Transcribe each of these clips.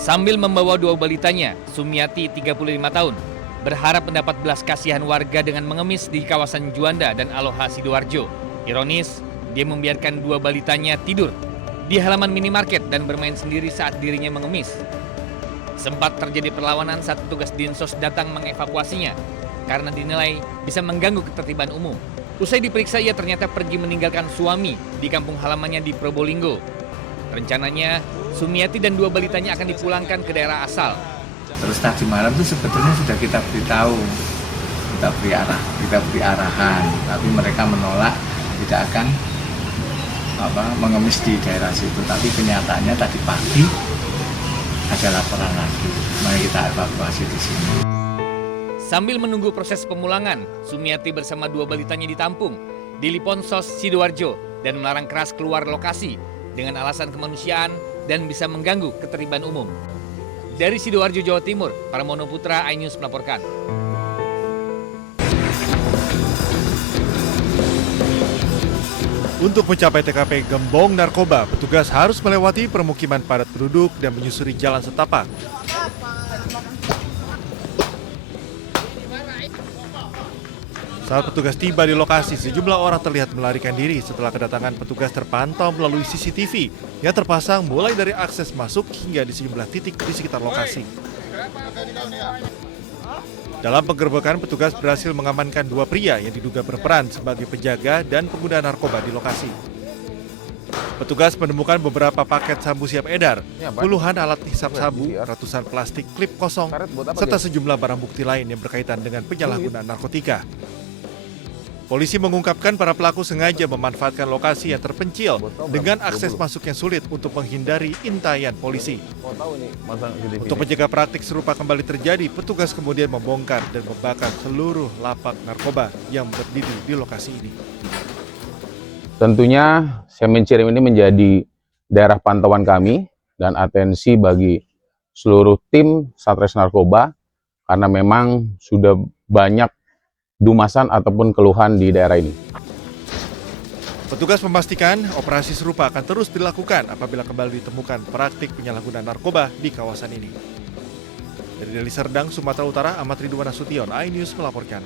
Sambil membawa dua balitanya, Sumiati 35 tahun, berharap mendapat belas kasihan warga dengan mengemis di kawasan Juanda dan Aloha Sidoarjo. Ironis, dia membiarkan dua balitanya tidur di halaman minimarket dan bermain sendiri saat dirinya mengemis. Sempat terjadi perlawanan saat petugas Dinsos datang mengevakuasinya karena dinilai bisa mengganggu ketertiban umum. Usai diperiksa, ia ternyata pergi meninggalkan suami di kampung halamannya di Probolinggo. Rencananya, Sumiati dan dua balitanya akan dipulangkan ke daerah asal. Terus tadi malam itu sebetulnya sudah kita beritahu, kita beri arahan, tapi mereka menolak, tidak akan mengemis di daerah situ. Tapi kenyataannya tadi pagi ada laporan lagi, mari kita evakuasi di sini. Sambil menunggu proses pemulangan, Sumiati bersama dua balitanya ditampung di Liponsos, Sidoarjo dan melarang keras keluar lokasi dengan alasan kemanusiaan dan bisa mengganggu ketertiban umum. Dari Sidoarjo, Jawa Timur, Parmono Putra, iNews melaporkan. Untuk mencapai TKP Gembong Narkoba, petugas harus melewati permukiman padat penduduk dan menyusuri jalan setapak. Saat petugas tiba di lokasi, sejumlah orang terlihat melarikan diri setelah kedatangan petugas terpantau melalui CCTV yang terpasang mulai dari akses masuk hingga di sejumlah titik di sekitar lokasi. Dalam penggerbekan, petugas berhasil mengamankan dua pria yang diduga berperan sebagai penjaga dan pengguna narkoba di lokasi. Petugas menemukan beberapa paket sabu siap edar, puluhan alat hisap sabu, ratusan plastik klip kosong, serta sejumlah barang bukti lain yang berkaitan dengan penyalahgunaan narkotika. Polisi mengungkapkan para pelaku sengaja memanfaatkan lokasi yang terpencil dengan akses masuk yang sulit untuk menghindari intaian polisi. Untuk mencegah praktik serupa kembali terjadi, petugas kemudian membongkar dan membakar seluruh lapak narkoba yang berdiri di lokasi ini. Tentunya Semen Cirim ini menjadi daerah pantauan kami dan atensi bagi seluruh tim Satres Narkoba karena memang sudah banyak dumasan ataupun keluhan di daerah ini. Petugas memastikan operasi serupa akan terus dilakukan apabila kembali ditemukan praktik penyalahgunaan narkoba di kawasan ini. Dari Deli Serdang, Sumatera Utara, Ahmad Ridwan Nasution, iNews melaporkan.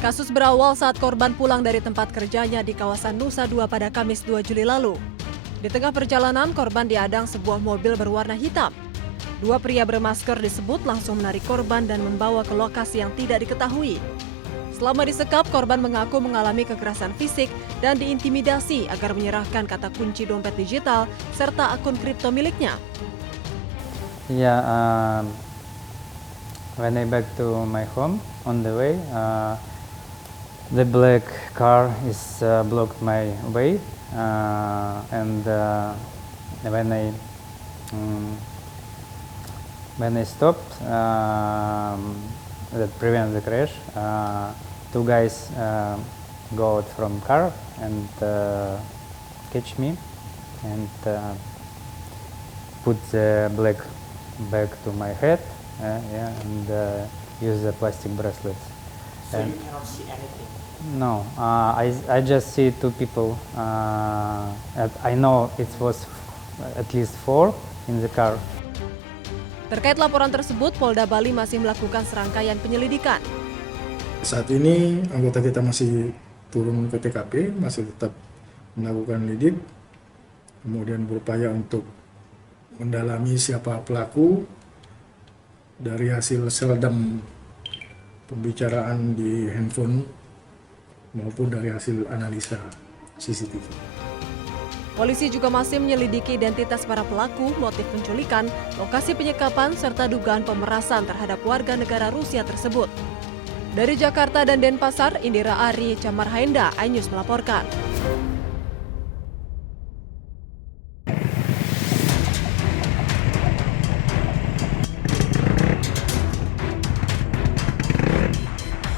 Kasus berawal saat korban pulang dari tempat kerjanya di kawasan Nusa Dua pada Kamis 2 Juli lalu. Di tengah perjalanan, korban diadang sebuah mobil berwarna hitam. Dua pria bermasker disebut langsung menarik korban dan membawa ke lokasi yang tidak diketahui. Selama disekap, korban mengaku mengalami kekerasan fisik dan diintimidasi agar menyerahkan kata kunci dompet digital serta akun kripto miliknya. When I back to my home on the way, the black car is blocked my way. And when I stopped, that prevent the crash, two guys go out from car and catch me and put the black bag to my head, and use the plastic bracelets. So you cannot see anything? No, I just see two people. I know it was at least 4 in the car. Terkait laporan tersebut, Polda Bali masih melakukan serangkaian penyelidikan. Saat ini anggota kita masih turun ke TKP, masih tetap melakukan lidik, kemudian berupaya untuk mendalami siapa pelaku. Dari hasil seldam pembicaraan di handphone maupun dari hasil analisa CCTV. Polisi juga masih menyelidiki identitas para pelaku, motif penculikan, lokasi penyekapan, serta dugaan pemerasan terhadap warga negara Rusia tersebut. Dari Jakarta dan Denpasar, Indira Ari, Camar Haenda, iNews melaporkan.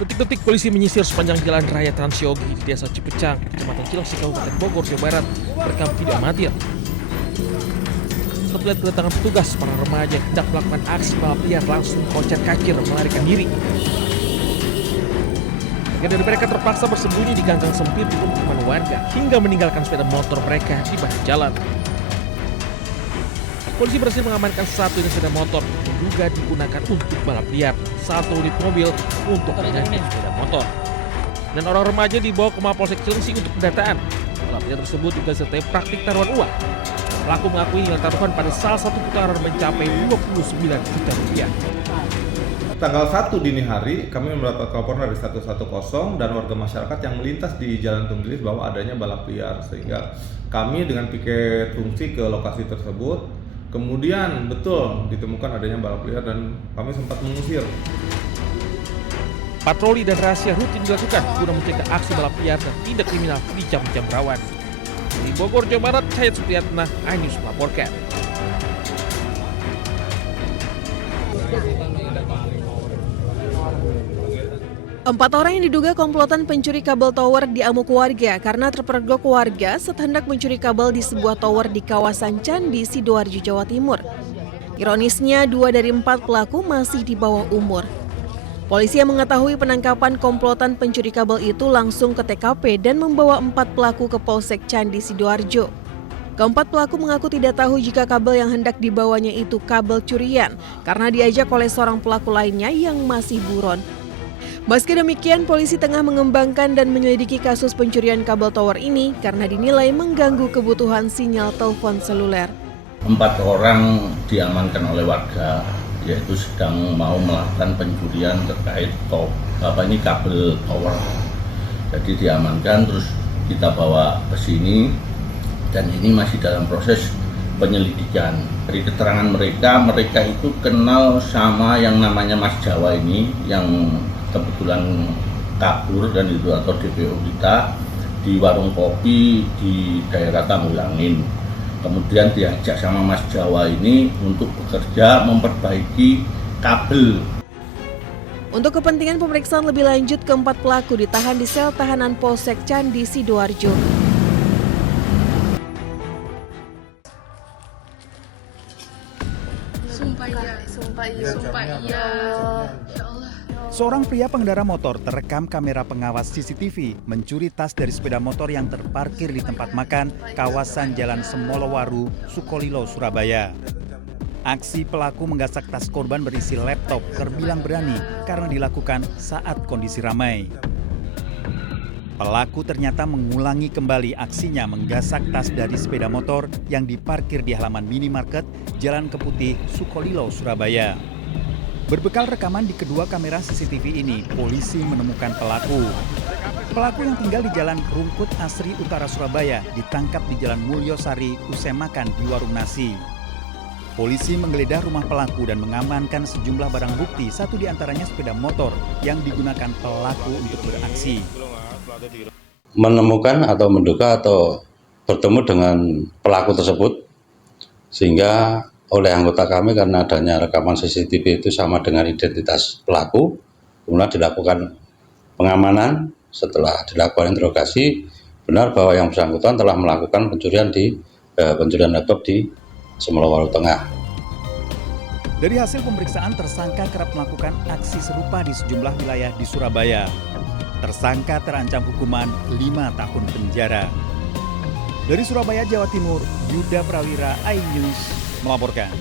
Detik-detik polisi menyisir sepanjang jalan raya Transyogi di Desa Cipecang, Kecamatan Cilengsi, Kabupaten Bogor, Jawa Barat, merekam video amatir. Setelah kedatangan petugas, para remaja yang hendak melakukan aksi balap liar langsung kocar-kacir melarikan diri. Sebagian dari mereka terpaksa bersembunyi di ganggang sempit di pemukiman warga hingga meninggalkan sepeda motor mereka di badan jalan. Polisi berhasil mengamankan satu unit sepeda motor yang diduga digunakan untuk balap liar, satu unit mobil untuk mengganti sepeda motor. Dan orang remaja dibawa ke Mapolsek Cilengsi untuk pendataan. Balap liar tersebut juga disertai praktik taruhan uang. Pelaku mengakui nilai taruhan pada salah satu putaran mencapai 29 juta rupiah. Tanggal 1 dini hari kami mendapat laporan dari 110 dan warga masyarakat yang melintas di Jalan Tunggilis bahwa adanya balap liar, sehingga kami dengan piket fungsi ke lokasi tersebut. Kemudian betul ditemukan adanya balap liar dan kami sempat mengusir. Patroli dan rahasia rutin dilakukan guna mencegah aksi balap liar dan tindak kriminal di jam-jam rawan. Di Bogor, Jawa Barat, saya Supriyatna, iNews melaporkan. Empat orang yang diduga komplotan pencuri kabel tower diamuk warga karena terpergok warga saat hendak mencuri kabel di sebuah tower di kawasan Candi, Sidoarjo, Jawa Timur. Ironisnya, 2 dari 4 pelaku masih di bawah umur. Polisi yang mengetahui penangkapan komplotan pencuri kabel itu langsung ke TKP dan membawa 4 pelaku ke Polsek Candi, Sidoarjo. Keempat pelaku mengaku tidak tahu jika kabel yang hendak dibawanya itu kabel curian karena diajak oleh seorang pelaku lainnya yang masih buron. Meski demikian, polisi tengah mengembangkan dan menyelidiki kasus pencurian kabel tower ini karena dinilai mengganggu kebutuhan sinyal telepon seluler. 4 orang diamankan oleh warga, yaitu sedang mau melakukan pencurian terkait kabel tower. Jadi diamankan, terus kita bawa ke sini dan ini masih dalam proses penyelidikan. Dari keterangan mereka itu kenal sama yang namanya Mas Jawa ini yang kebetulan kabur dan itu atau DPO kita di warung kopi di daerah Tanggulangin. Kemudian diajak sama Mas Jawa ini untuk bekerja memperbaiki kabel. Untuk kepentingan pemeriksaan lebih lanjut, keempat pelaku ditahan di sel tahanan Polsek Candi, Sidoarjo. Sumpah iya. Ya Allah. Seorang pria pengendara motor terekam kamera pengawas CCTV mencuri tas dari sepeda motor yang terparkir di tempat makan kawasan Jalan Semolowaru, Sukolilo, Surabaya. Aksi pelaku menggasak tas korban berisi laptop terbilang berani karena dilakukan saat kondisi ramai. Pelaku ternyata mengulangi kembali aksinya menggasak tas dari sepeda motor yang diparkir di halaman minimarket Jalan Keputih, Sukolilo, Surabaya. Berbekal rekaman di kedua kamera CCTV ini, polisi menemukan pelaku. Pelaku yang tinggal di Jalan Rungkut Asri Utara, Surabaya ditangkap di Jalan Mulyosari usai makan di warung nasi. Polisi menggeledah rumah pelaku dan mengamankan sejumlah barang bukti, satu di antaranya sepeda motor yang digunakan pelaku untuk beraksi. Menemukan atau menduga atau bertemu dengan pelaku tersebut, sehingga oleh anggota kami karena adanya rekaman CCTV itu sama dengan identitas pelaku, kemudian dilakukan pengamanan. Setelah dilakukan interogasi, benar bahwa yang bersangkutan telah melakukan pencurian laptop di Semolowaru Tengah. Dari hasil pemeriksaan, tersangka kerap melakukan aksi serupa di sejumlah wilayah di Surabaya. Tersangka terancam hukuman 5 tahun penjara. Dari Surabaya, Jawa Timur, Yuda Prawira, iNews melaporkan.